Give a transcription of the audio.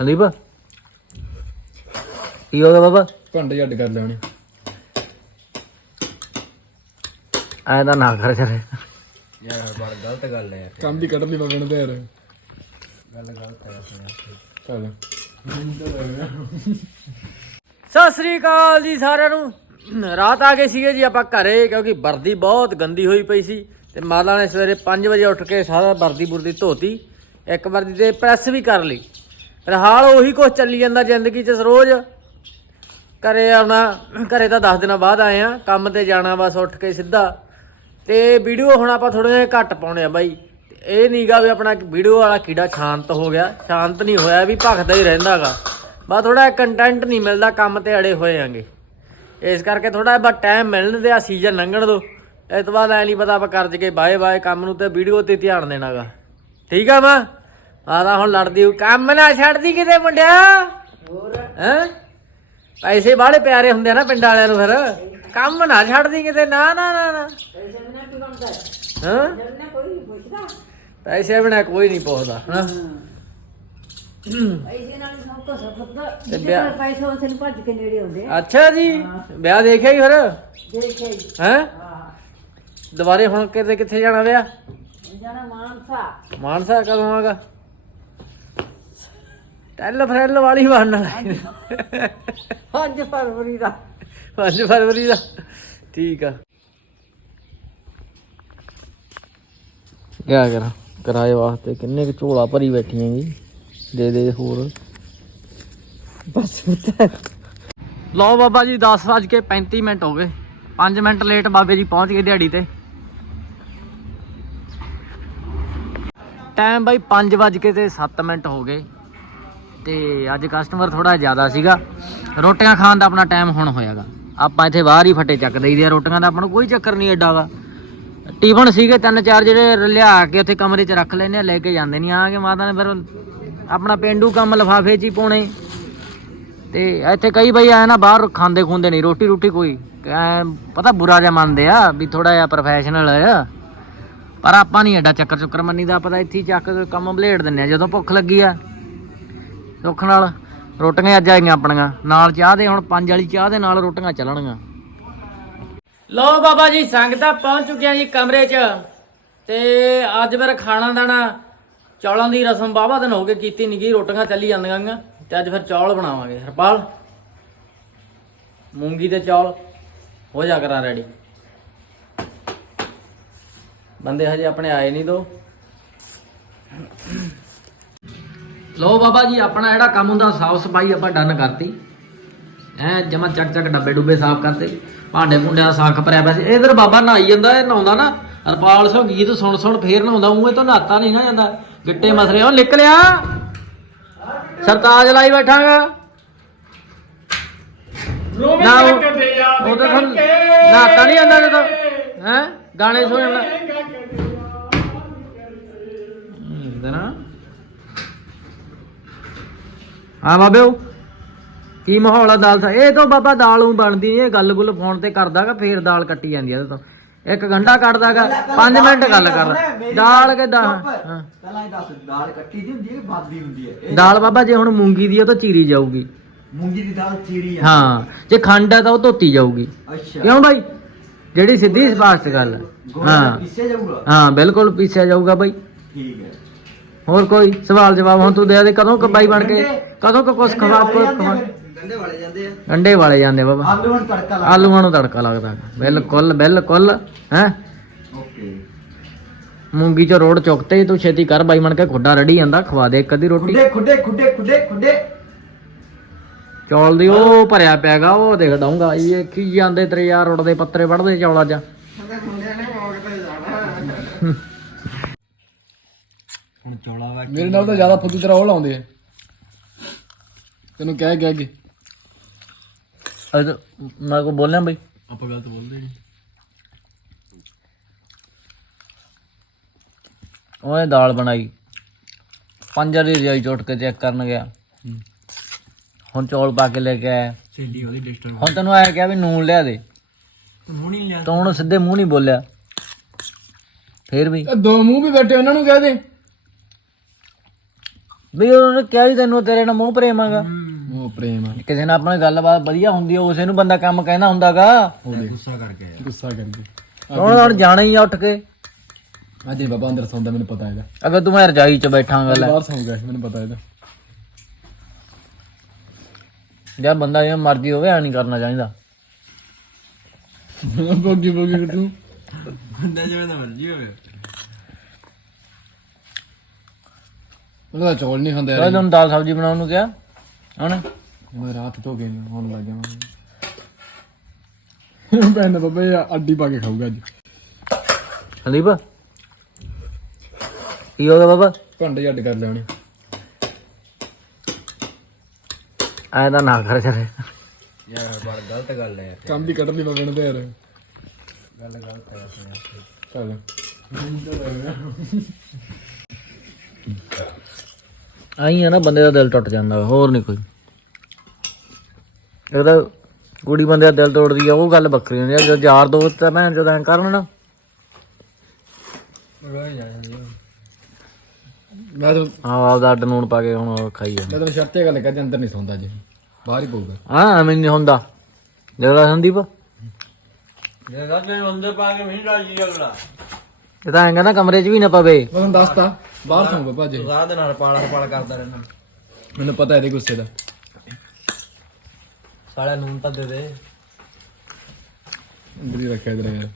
ਸੰਦੀਪ? ਕੀ ਹੋ ਗਿਆ ਬਾਬਾ? ਭਾਂਡੇ ਜੱਡ ਕਰ ਲੈਣੇ ਐ ਤਾਂ ਨਾ ਕਰ ਚਲੇ ਯਾਰ ਬੜਾ ਗਲਤ ਗੱਲ ਹੈ। ਕੰਮ ਦੀ ਕੱਢ ਲਈ ਬਗਣ ਤੇ ਯਾਰ। ਗੱਲ ਗਲਤ ਹੈ ਚੱਲ। ਸਤਿ ਸ੍ਰੀ ਅਕਾਲ ਜੀ ਸਾਰਿਆਂ ਨੂੰ। ਰਾਤ ਆ ਗਏ ਸੀਗੇ ਜੀ ਆਪਾਂ ਘਰੇ ਕਿਉਂਕਿ ਵਰਦੀ ਬਹੁਤ ਗੰਦੀ ਹੋਈ ਪਈ ਸੀ। ਤੇ ਮਾਲਾ ਨੇ ਸਵੇਰੇ 5 ਵਜੇ ਉੱਠ ਕੇ ਸਾਰਾ ਵਰਦੀ ਬੁਰਦੀ ਧੋਤੀ। ਇੱਕ ਵਰਦੀ ਤੇ ਪ੍ਰੈਸ ਵੀ ਕਰ ਲਈ। ਫਿਲਹਾਲ ਉਹੀ ਕੁਝ ਚੱਲੀ ਜਾਂਦਾ ਜ਼ਿੰਦਗੀ 'ਚ ਰੋਜ਼। ਘਰੇ ਆਉਣਾ, ਘਰੇ ਤਾਂ 10 ਦਿਨਾਂ ਬਾਅਦ ਆਏ ਆ ਕੰਮ ਤੇ ਜਾਣਾ ਬਸ ਉੱਠ ਕੇ ਸਿੱਧਾ। ਤੇ ਵੀਡੀਓ ਹੁਣ ਆਪਾਂ ਥੋੜੇ ਜਿਹਾ ਘੱਟ ਪਾਉਣੇ ਆ ਬਾਈ। ਤੇ ਇਹ ਨਹੀਂਗਾ ਵੀ ਆਪਣਾ ਵੀਡੀਓ ਵਾਲਾ ਕੀੜਾ ਸ਼ਾਂਤ ਹੋ ਗਿਆ, ਸ਼ਾਂਤ ਨਹੀਂ ਹੋਇਆ ਵੀ ਭਖਦਾ ਹੀ ਰਹਿੰਦਾਗਾ ਬਸ ਥੋੜਾ ਕੰਟੈਂਟ ਨਹੀਂ ਮਿਲਦਾ, ਕੰਮ ਤੇ ਅੜੇ ਹੋਏ ਆਂਗੇ। ਇਸ ਕਰਕੇ ਥੋੜਾ ਬਸ ਟਾਈਮ ਮਿਲਣ ਦੇ ਆ ਸੀਜ਼ਨ ਲੰਘਣ ਦੋ। ਇਸ ਤੋਂ ਬਾਅਦ ਐ ਨਹੀਂ ਪਤਾ ਆਪਾਂ ਕਰ ਕੇ ਬਾਏ ਬਾਏ ਕੰਮ ਨੂੰ ਤੇ ਵੀਡੀਓ ਤੇ ਧਿਆਨ ਦੇਣਾਗਾ ਠੀਕ ਆ ਮਾਂ? ਆਦਾ ਹੁਣ ਲੜਦੀ ਹੋਊ ਕੰਮ ਨਾ ਛੱਡਦੀ ਕਿਤੇ ਮੁੰਡਿਆ? ਹੋਰ? ਹੈ? ਪੈਸੇ ਬਾਹਲੇ ਪਿਆਰੇ ਹੁੰਦੇ ਆ ਨਾ ਪਿੰਡ ਵਾਲਿਆਂ ਨੂੰ ਫਿਰ। ਕੰਮ ਨਾ ਛੱਡਦੀ ਕਿਤੇ ਨਾ ਨਾ ਨਾ ਨਾ। ਹਾਂ? ਪੈਸੇ ਬਿਨਾ ਕੋਈ ਨਹੀਂ ਪੁੱਛਦਾ। ਹਾਂ? ਪੈਸੇ ਨਾਲ ਸਭ ਕੁਝ ਹੁੰਦਾ। ਤੇ ਜਿੱਥੇ ਵਿਆਹ- ਕੋਲ ਪੈਸੇ ਉਸੇ ਨੂੰ ਭੱਜ ਕੇ ਨੇੜੇ ਆਉਂਦੇ ਆ। ਅੱਛਾ ਜੀ ਵਿਆਹ ਦੇਖਿਆ ਹੀ ਫਿਰ? ਦੇਖਿਆ ਹੈ? ਹਾਂ। ਦੁਬਾਰੇ ਹੁਣ ਕਿਤੇ ਕਿੱਥੇ ਜਾਣਾ ਵਿਆਹ? ਜਾਣਾ ਮਾਨਸਾ। ਮਾਨਸਾ ਕਦੋਂ ਆਗਾ ਟੈਲ ਫਰੈਲ ਵਾਲੀ ਬਣਨ ਲੱਗੀ 5 ਫਰਵਰੀ ਦਾ। 5 ਫਰਵਰੀ ਦਾ। ਠੀਕ ਆ। ਕਿਆ ਕਰਾਂ? ਕਿਰਾਏ ਵਾਸਤੇ ਕਿੰਨੇ ਕੁ ਝੋਲਾ ਭਰੀ ਬੈਠੀਆਂ ਜੀ। ਦੇ ਦੇ ਹੋਰ। ਬਸ ਲਓ ਬਾਬਾ ਜੀ 10 ਵੱਜ ਕੇ 35 ਮਿੰਟ ਹੋ ਗਏ। 5 ਮਿੰਟ ਲੇਟ ਬਾਬੇ ਜੀ ਪਹੁੰਚ ਗਏ ਦਿਹਾੜੀ ਤੇ। ਟਾਈਮ ਬਾਈ 5 ਵੱਜ ਕੇ ਤੇ 7 ਮਿੰਟ ਹੋ ਗਏ। ਤੇ ਅੱਜ ਕਸਟਮਰ ਥੋੜਾ ਜ਼ਿਆਦਾ ਸੀਗਾ। ਰੋਟੀਆਂ ਖਾਣ ਦਾ ਆਪਣਾ ਟਾਈਮ ਹੁਣ ਹੋਇਆਗਾ। ਆਪਾਂ ਇੱਥੇ ਬਾਹਰ ਹੀ ਫੱਟੇ ਚੱਕ ਦਈਦੇ ਆ, ਰੋਟੀਆਂ ਦਾ ਆਪਾਂ ਨੂੰ ਕੋਈ ਚੱਕਰ ਨਹੀਂ ਐਡਾਗਾ ਟੀਫਨ ਸੀਗੇ ਤਿੰਨ ਚਾਰ ਜਿਹੜੇ ਲਿਆ ਕੇ ਉੱਥੇ ਕਮਰੇ 'ਚ ਰੱਖ ਲੈਨੇ ਆ, ਲੈ ਕੇ ਜਾਂਦੇ ਨਹੀਂ ਆ ਕੇ ਮਾਤਾ ਨੇ ਫਿਰ ਆਪਣਾ ਪਿੰਡੂ ਕੰਮ ਲਫਾਫੇ 'ਚ ਹੀ ਪਾਉਣੇ। ਤੇ ਇੱਥੇ ਕਈ ਬਈ ਆਏ ਨਾ ਬਾਹਰ ਖਾਂਦੇ ਖੁੰਦੇ ਨਹੀਂ, ਰੋਟੀ ਰੋਟੀ ਕੋਈ। ਪਤਾ ਬੁਰਾ ਜਿਹਾ ਮੰਨਦੇ ਆ ਵੀ ਥੋੜਾ ਜਿਹਾ ਪ੍ਰੋਫੈਸ਼ਨਲ ਆ। ਪਰ ਆਪਾਂ ਨਹੀਂ ਐਡਾ ਚੱਕਰ ਚੁੱਕਰ ਮੰਨੀਦਾ, ਆਪਾਂ ਤਾਂ ਇੱਥੇ ਚੱਕ ਕੰਮ ਬਲੇਡ ਦਿੰਨੇ ਆ, ਜਦੋਂ ਭੁੱਖ ਲੱਗੀ ਆ। ਸੁੱਖ ਨਾਲ ਰੋਟੀਆਂ ਅੱਜ ਆਈਆਂ ਆਪਣੀਆਂ। ਨਾਲ ਚਾਹ ਦੇ, ਹੁਣ ਪੰਜ ਵਾਲੀ ਚਾਹ ਦੇ ਨਾਲ ਰੋਟੀਆਂ ਚੱਲਣਗੀਆਂ। ਲੋ ਬਾਬਾ ਜੀ, ਸੰਗਤਾਂ ਪਹੁੰਚ ਚੁੱਕਿਆ ਜੀ ਕਮਰੇ 'ਚ। ਤੇ ਅੱਜ ਫਿਰ ਖਾਣਾ ਦਾਣਾ, ਚੌਲਾਂ ਦੀ ਰਸਮ ਬਾਬਾ ਦਿਨ ਹੋ ਗਏ, ਕੀਤੀ ਨਹੀਂ ਗਈ, ਰੋਟੀਆਂ ਚੱਲੀ ਜਾਂਦੀਆਂ ਗੀਆਂ ਤੇ ਅੱਜ ਫਿਰ ਚੌਲ ਬਣਾਵਾਂਗੇ। ਹਰਪਾਲ, ਮੂੰਗੀ ਤੇ ਚੌਲ, ਹੋ ਜਾ ਕਰਾਂ ਰੈਡੀ ਬੰਦੇ ਹਜੇ ਆਪਣੇ ਆਏ ਨਹੀਂ ਦੋ। ਲੋ ਬਾਬਾ ਜੀ ਆਪਣਾ ਜਿਹੜਾ ਕੰਮ ਹੁੰਦਾ ਸਾਫ਼ ਸਫ਼ਾਈ ਆਪਾਂ ਡਨ ਕਰਤੀ। ਐ ਜਮਾ ਚੱਕ ਚੱਕ ਡੱਬੇ ਡੁੱਬੇ ਸਾਫ਼ ਕਰਤੇ। ਭਾਂਡੇ ਭੁੰਡਿਆਂ ਦਾ ਸਾਖ ਭਰਿਆ ਪਿਆ ਸੀ। ਇਧਰ ਬਾਬਾ ਨਹਾਈ ਜਾਂਦਾ ਇਹ ਨਹਾਉਂਦਾ ਨਾ ਹਰਪਾਲ ਸਿੰਘ ਗੀਤ ਸੁਣ ਸੁਣ ਫੇਰ ਨਹਾਉਂਦਾ ਉਹ ਤੋਂ ਨਹਾਤਾ ਨਹੀਂ ਨਾ ਜਾਂਦਾ। ਗਿੱਟੇ ਮਸਰੇ ਉਹ ਨਿਕਲਿਆ। ਸਰਤਾਜ ਲਾਈ ਬੈਠਾਂਗਾ। ਨਾ ਉਹ ਤਾਂ ਤੁਹਾਨੂੰ ਨਹਾਤਾ ਨਹੀਂ ਜਾਂਦਾ ਜਦੋਂ। ਹੈ ਗਾਣੇ ਸੁਣਨ ਨਾ ਹਾਂ ਬਾਬਿਓ ਕੀ ਮਾਹੌਲ ਆ ਦਾਲ ਦਾ ਇਹ ਤਾਂ ਬਾਬਾ ਦਾਲ ਨੂੰ ਬਣਦੀ ਨੀ, ਇਹ ਗੱਲ ਗੁੱਲ ਫੋਨ ਤੇ ਕਰਦਾਗਾ ਫੇਰ ਦਾਲ ਕੱਟੀ ਜਾਂਦੀ ਆ ਇਹਦੇ ਤੋਂ। ਇੱਕ ਗੰਡਾ ਕੱਢਦਾਗਾ 5 ਮਿੰਟ ਗੱਲ ਕਰਦਾ ਦਾਲ ਕੇ ਦਾ ਪਹਿਲਾਂ ਇਹ ਦੱਸ ਦਾਲ ਕੱਟੀ ਦੀ ਹੁੰਦੀ ਹੈ ਕਿ ਬਾਦੀ ਹੁੰਦੀ ਹੈ ਦਾਲ ਬਾਬਾ ਜੇ ਹੁਣ ਮੂੰਗੀ ਦੀ ਆ ਤਾਂ ਚੀਰੀ ਜਾਊਗੀ। ਮੂੰਗੀ ਦੀ ਦਾਲ ਚੀਰੀ ਆ। ਹਾਂ ਜੇ ਖੰਡ ਆ ਤਾਂ ਉਹ ਧੋਤੀ ਜਾਊਗੀ। ਅੱਛਾ। ਕਿਉਂ ਬਾਈ? ਜਿਹੜੀ ਸਿੱਧੀ ਸਪਸ਼ਟ ਗੱਲ। ਹਾਂ। ਪੀਸਿਆ ਜਾਊਗਾ? ਹਾਂ ਬਿਲਕੁਲ ਪੀਸਿਆ ਜਾਊਗਾ ਬਾਈ। ਠੀਕ ਹੈ। ਹੋਰ ਕੋਈ ਸਵਾਲ ਜਵਾਬ? ਹੁਣ ਤੂੰ ਦੇ ਦੇ ਕਦੋਂ ਕ ਬਾਈ ਬਣ ਕੇ ਕਦੋਂ ਕ ਕੁਛ ਖਵਾ ਕੋ ਖਵਾ ਗੰਡੇ ਵਾਲੇ ਜਾਂਦੇ ਆ। ਅੰਡੇ ਵਾਲੇ ਜਾਂਦੇ ਬਾਬਾ। ਤੜਕਾ ਆਲੂਆਂ ਨੂੰ ਤੜਕਾ ਲੱਗਦਾ। ਬਿਲਕੁਲ ਬਿਲਕੁਲ ਹੈ? ਓਕੇ। ਮੂੰਗੀ ਚ ਰੋੜ ਚੁੱਕਤੇ ਤੂੰ ਛੇਤੀ ਕਰ ਬਾਈ ਬਣ ਕੇ ਖੁੱਡਾ ਰੜੀ ਜਾਂਦਾ ਖਵਾ ਦੇ ਇੱਕ ਅੱਧੀ ਰੋਟੀ। ਖੁੱਡੇ ਖੁੱਡੇ ਖੁੱਡੇ ਖੁੱਡੇ ਖੁੱਡੇ। ਚੌਲ ਦੀ ਉਹ ਭਰਿਆ ਪਿਆਗਾ ਉਹ ਦੇਖ ਦਊਂਗਾ। ਇਹ ਕੀ ਜਾਂਦੇ ਤੇਰੇ ਯਾਰ ਉੱਡਦੇ ਪੱਤਰੇ ਵੜਦੇ ਚੌਲਾਂ 'ਚ। ਹੁਣ ਚੌਲਾ ਵਾ ਮੇਰੇ ਨਾਲ ਤਾਂ ਜ਼ਿਆਦਾ ਫੁੱਦੂ ਤੇਰਾ ਉਹ ਲਾਉਂਦੇ ਆ। ਤੈਨੂੰ ਕਹਿ ਗਿਆ ਕਿ। ਅਜ ਮੈਂ ਕੋ ਬੋਲਿਆ ਬਈ? ਆਪਾਂ ਗਲਤ ਬੋਲਦੇ ਨਹੀਂ। ਉਹਨੇ ਦਾਲ ਬਣਾਈ। ਪੰਜ ਵਾਰੀ ਰਜਾਈ ਚੁੱਟ ਕੇ ਚੈੱਕ ਕਰਨ ਗਿਆ। ਹੁਣ ਚੌਲ ਪਾ ਕੇ ਲੈ ਕੇ ਆਇਆ। ਸੇਲੀ ਉਹਦੀ ਡਿਸਟੈਂਸ ਹੁਣ ਤੈਨੂੰ ਆਇਆ ਕਿਹਾ ਵੀ ਨੂਨ ਲਿਆ ਦੇ। ਤੂੰ ਹੁਣ ਹੀ ਲਿਆ। ਤੂੰ ਹੁਣ ਸਿੱਧੇ ਮੂੰਹ ਨਹੀਂ ਬੋਲਿਆ। ਫੇਰ ਵੀ। ਦੋ ਮੂੰਹ ਵੀ ਬੈਠੇ ਉਹਨਾਂ ਨੂੰ ਕਹਿ ਦੇ। ਵੀ ਉਹਨੇ ਕਿਹਾ ਵੀ ਤੈਨੂੰ ਤੇਰੇ ਨਾਲ ਮੋਹ ਪ੍ਰੇਮ ਹੈਗਾ। ਉਹ ਪ੍ਰੇਮ ਆ। ਕਿਸੇ ਨਾਲ ਆਪਣੀ ਗੱਲਬਾਤ ਵਧੀਆ ਹੁੰਦੀ ਆ ਉਸੇ ਨੂੰ ਬੰਦਾ ਕੰਮ ਕਹਿੰਦਾ ਹੁੰਦਾਗਾ। ਗੁੱਸਾ ਕਰਕੇ ਗੁੱਸਾ ਕਰਕੇ। ਹੁਣ ਹੁਣ ਜਾਣਾ ਹੀ ਆ ਉੱਠ ਕੇ। ਅੱਜ ਹੀ ਬਾਬਾ ਅੰਦਰ ਸੌਂਦਾ ਮੈਨੂੰ ਪਤਾ ਇਹਦਾ। ਅਗਰ ਤੂੰ ਮੈਂ ਰਜਾਈ 'ਚ ਬੈਠਾਂਗਾ ਲੈ। ਬਾਹਰ ਸੌਂ ਗਿਆ ਸੀ, ਮੈਨੂੰ ਪਤਾ ਇਹਦਾ। ਯਾਰ ਬੰਦਾ ਜਿਵੇਂ ਮਰਜ਼ੀ ਹੋਵੇ ਐ ਨਹੀਂ ਕਰਨਾ ਚਾਹੀਦਾ। ਬੋਗੀ ਬੋਗੀ ਤੂੰ। ਉਹਦਾ ਚੌਲ ਨਹੀਂ ਖਾਂਦਾ ਯਾਰ। ਤੈਨੂੰ ਦਾਲ ਸਬਜ਼ੀ ਬਣਾਉਣ ਨੂੰ ਕਿਹਾ ਹਣ ਮੈਂ ਰਾਤ ਤੋਂ ਗਿਆ ਹੁਣ ਲੱਗ ਗਿਆ ਭੈਣ ਦਾ ਬਾਬਾ ਇਹ ਅੱਡੀ ਪਾ ਕੇ ਖਾਊਗਾ ਅੱਜ। ਸੰਦੀਪ ਕੀ ਹੋ ਗਿਆ ਬਾਬਾ? ਘੰਟੇ ਅੱਡ ਕਰ ਲਿਆਉਣੇ। ਐ ਤਾਂ ਨਾ ਕਰ ਚਲੇ ਕੰਮ ਵੀ ਕੱਢ ਲਈ ਬਾਬੇ ਨੇ ਤੇ ਯਾਰ। ਗੱਲ ਗਲਤ ਹੈ ਚੱਲ। ਆਈ ਆ ਨਾ ਬੰਦੇ ਦਾ ਦਿਲ ਟੁੱਟ ਜਾਂਦਾ ਹੋਰ ਨਹੀਂ ਕੋਈ। ਇਹਦਾ ਕੁੜੀ ਬੰਦੇ ਦਾ ਦਿਲ ਤੋੜਦੀ ਆ ਉਹ ਗੱਲ ਵੱਖਰੀ ਹੁੰਦੀ ਆ ਜਦ ਯਾਰ ਦੋਸਤ ਤਾਂ ਭੈਣ ਜਦੋਂ ਐਂ ਕਰਨ ਨਾ। ਮੈਂ ਤਾਂ ਆ ਆਪਦਾ ਅੱਡ ਨੂਣ ਪਾ ਕੇ ਹੁਣ ਉਹ ਖਾਈ ਜਾਂਦਾ। ਮੈਂ ਤਾਂ ਸ਼ਰਤੇ ਗੱਲ ਕਹਿੰਦੇ ਅੰਦਰ ਨਹੀਂ ਸੌਂਦਾ ਅੱਜ ਬਾਹਰ ਹੀ ਪਊਗਾ। ਹਾਂ ਐਵੇਂ ਨਹੀਂ ਹੁੰਦਾ। ਜਗਲਾ ਸੰਦੀਪ। ਇਹ ਤਾਂ ਐਂ ਕਹਿੰਦਾ ਕਮਰੇ 'ਚ ਵੀ ਨਾ ਪਵੇ। ਮੈਂ ਤੁਹਾਨੂੰ ਦੱਸਤਾ ਬਾਹਰ ਸੌਂ ਬਾਬਾ ਜੀ ਰਾਹ ਦੇ ਨਾਲ ਪਾਲਾ ਪਾਲਾ ਕਰਦਾ ਰਹਿਣਾ ਮੈਨੂੰ ਪਤਾ ਇਹਦੇ ਗੁੱਸੇ ਦਾ। ਸਾਲਾ ਨੂਨ ਤਾਂ ਦੇ ਦੇ। ਅੰਦਰ ਹੀ ਰੱਖਿਆ ਇਧਰ ਯਾਰ।